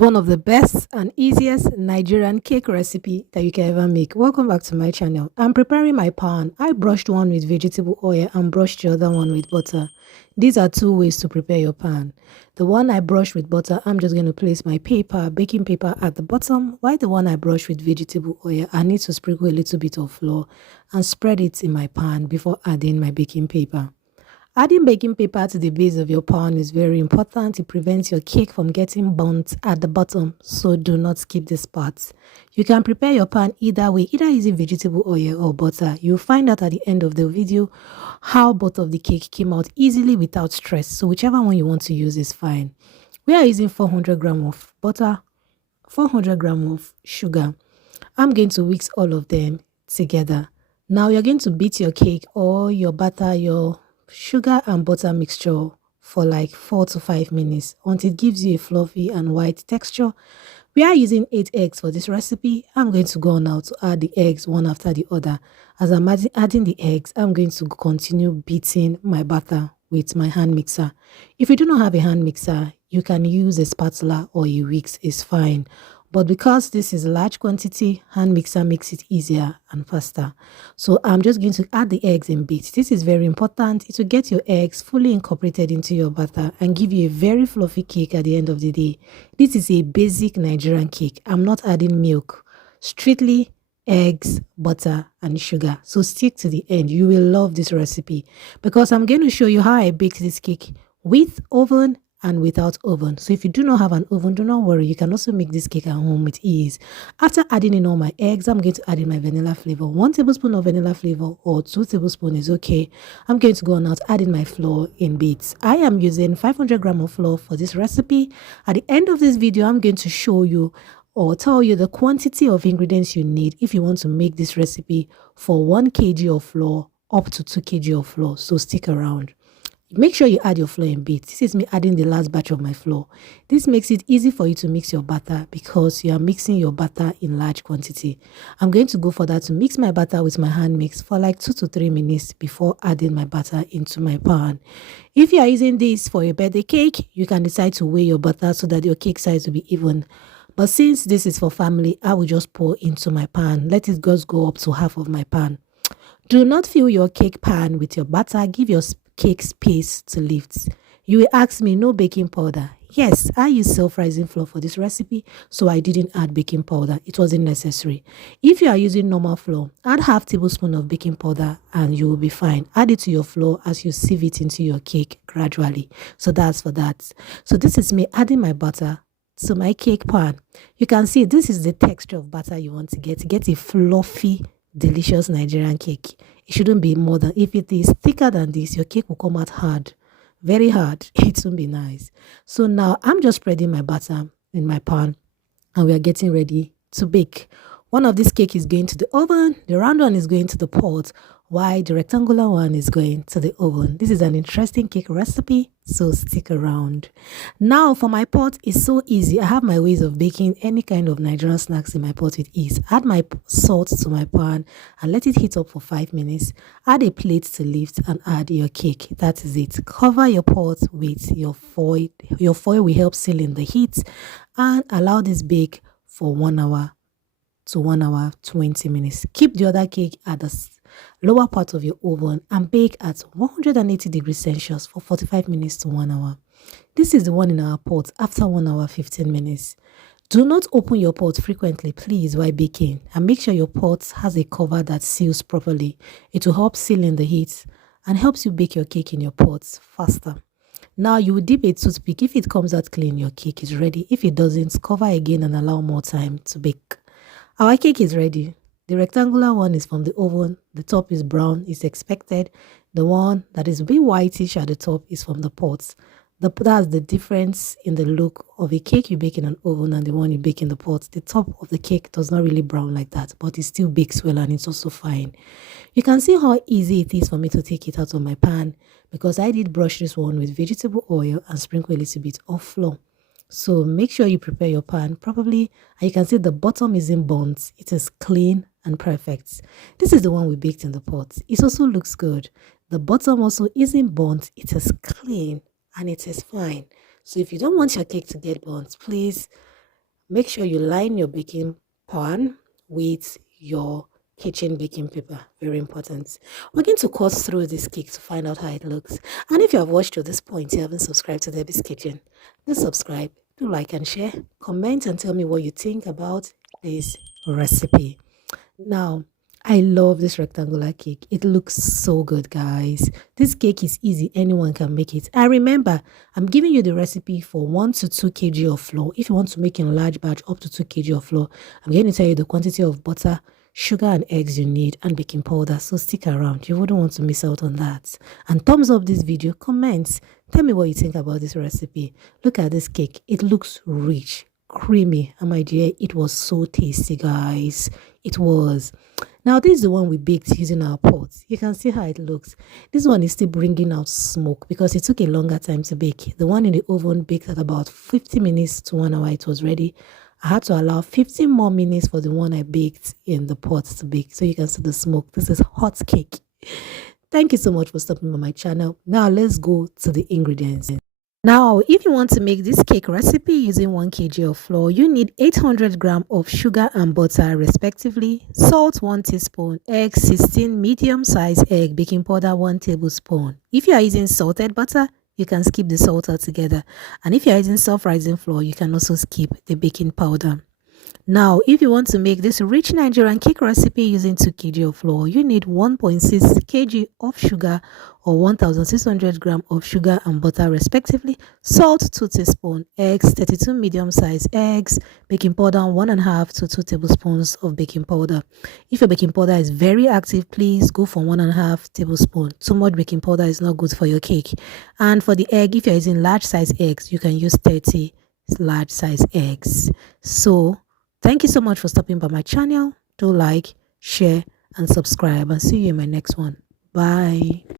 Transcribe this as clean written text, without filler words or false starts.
is one of the best and easiest Nigerian cake recipe that you can ever make. Welcome back to my channel. I'm preparing my pan. I brushed one with vegetable oil and brushed the other one with butter. These are two ways to prepare your pan. The one I brushed with butter, I'm just going to place my baking paper at the bottom, while the one I brushed with vegetable oil, I need to sprinkle a little bit of flour and spread it in my pan before adding my baking paper. Adding baking paper to the base of your pan is very important. It prevents your cake from getting burnt at the bottom, so do not skip this part. You can prepare your pan either way, either using vegetable oil or butter. You'll find out at the end of the video how both of the cake came out easily without stress, so whichever one you want to use is fine. We are using 400 grams of butter, 400 grams of sugar. I'm going to mix all of them together. Now you're going to beat your cake or your batter, your sugar and butter mixture for like 4 to 5 minutes until it gives you a fluffy and white texture. We are using 8 eggs for this recipe. I'm going to go now to add the eggs one after the other. As I'm adding the eggs, I'm going to continue beating my batter with my hand mixer. If you do not have a hand mixer, you can use a spatula or a whisk, is fine. But because this is a large quantity, hand mixer makes it easier and faster. So I'm just going to add the eggs in bits. This is very important. It will get your eggs fully incorporated into your batter and give you a very fluffy cake at the end of the day. This is a basic Nigerian cake. I'm not adding milk. Strictly eggs, butter, and sugar. So stick to the end. You will love this recipe because I'm going to show you how I baked this cake with oven and without oven. So if you do not have an oven, do not worry, you can also make this cake at home with ease. After adding in all my eggs, I'm going to add in my vanilla flavor. 1 tablespoon of vanilla flavor or 2 tablespoons is okay. I'm going to go on out adding my flour in bits. I am using 500 grams of flour for this recipe. At the end of this video, I'm going to show you or tell you the quantity of ingredients you need if you want to make this recipe for 1 kg of flour up to 2 kg of flour. So stick around. Make sure you add your flour in bits. This is me adding the last batch of my flour. This makes it easy for you to mix your batter because you are mixing your batter in large quantity. I'm going to go for that to mix my batter with my hand mix for like 2 to 3 minutes before adding my batter into my pan. If you are using this for a birthday cake, you can decide to weigh your batter so that your cake size will be even. But since this is for family, I will just pour into my pan. Let it just go up to half of my pan. Do not fill your cake pan with your batter. Give your cake space to lift. You will ask me, no baking powder. Yes, I use self-rising flour for this recipe, so I didn't add baking powder. It wasn't necessary. If you are using normal flour, add half tablespoon of baking powder and you will be fine. Add it to your flour as you sieve it into your cake gradually. So that's for that. So this is me adding my butter to my cake pan. You can see this is the texture of butter you want to get. Get a fluffy, delicious Nigerian cake. It shouldn't be more than, if it is thicker than this, your cake will come out hard, very hard. It won't be nice. So now I'm just spreading my batter in my pan and we are getting ready to bake. One of this cake is going to the oven, the round one is going to the pot, while the rectangular one is going to the oven. This is an interesting cake recipe, so stick around. Now for my pot, it's so easy. I have my ways of baking any kind of Nigerian snacks in my pot with ease. Add my salt to my pan and let it heat up for 5 minutes. Add a plate to lift and add your cake. That is it. Cover your pot with your foil. Your foil will help seal in the heat and allow this bake for 1 hour to 1 hour 20 minutes. Keep the other cake at the lower part of your oven and bake at 180 degrees Celsius for 45 minutes to 1 hour. This is the one in our pot after 1 hour 15 minutes. Do not open your pot frequently, please, while baking, and make sure your pot has a cover that seals properly. It will help seal in the heat and helps you bake your cake in your pot faster. Now you will dip a toothpick. If it comes out clean, your cake is ready. If it doesn't, cover again and allow more time to bake. Our cake is ready. The rectangular one is from the oven. The top is brown, is expected. The one that is a bit whitish at the top is from the pot. That's the difference in the look of a cake you bake in an oven and the one you bake in the pot. The top of the cake does not really brown like that, but it still bakes well and it's also fine. You can see how easy it is for me to take it out of my pan because I did brush this one with vegetable oil and sprinkle a little bit of flour. So make sure you prepare your pan properly, and you can see the bottom isn't burnt. It is clean and perfect. This is the one we baked in the pot. It also looks good. The bottom also isn't burnt. It is clean and it is fine. So if you don't want your cake to get burnt, please make sure you line your baking pan with your kitchen baking paper. Very important. We're going to cut through this cake to find out how it looks. And if you have watched to this point, you haven't subscribed to Debbie's Kitchen, do subscribe, do like and share, comment and tell me what you think about this recipe. Now, I love this rectangular cake. It looks so good, guys. This cake is easy. Anyone can make it. I remember, I'm giving you the recipe for 1 to 2 kg of flour. If you want to make in a large batch, up to 2 kg of flour, I'm going to tell you the quantity of butter, sugar and eggs you need, and baking powder. So stick around. You wouldn't want to miss out on that. And thumbs up this video, comments. Tell me what you think about this recipe. Look at this cake. It looks rich, creamy, and my dear, it was so tasty, guys. It was. Now this is the one we baked using our pot. You can see how it looks. This one is still bringing out smoke because it took a longer time to bake. The one in the oven baked at about 50 minutes to 1 hour. It was ready. I had to allow 15 more minutes for the one I baked in the pot to bake, so you can see the smoke. This is hot cake. Thank you so much for stopping by my channel. Now let's go to the ingredients. Now, if you want to make this cake recipe using 1 kg of flour, you need 800 grams of sugar and butter respectively, salt 1 teaspoon, eggs 16 medium-sized egg, baking powder 1 tablespoon. If you are using salted butter, you can skip the salt altogether. And if you are using self-rising flour, you can also skip the baking powder. Now, if you want to make this rich Nigerian cake recipe using 2 kg of flour, you need 1.6 kg of sugar or 1600 grams of sugar and butter respectively, salt 2 teaspoons, eggs 32 medium-sized eggs, baking powder 1.5 to 2 tablespoons of baking powder. If your baking powder is very active, please go for 1.5 tablespoons. Too much baking powder is not good for your cake. And for the egg, if you're using large size eggs, you can use 30 large size eggs. So thank you so much for stopping by my channel. Do like, share, and subscribe, and see you in my next one. Bye.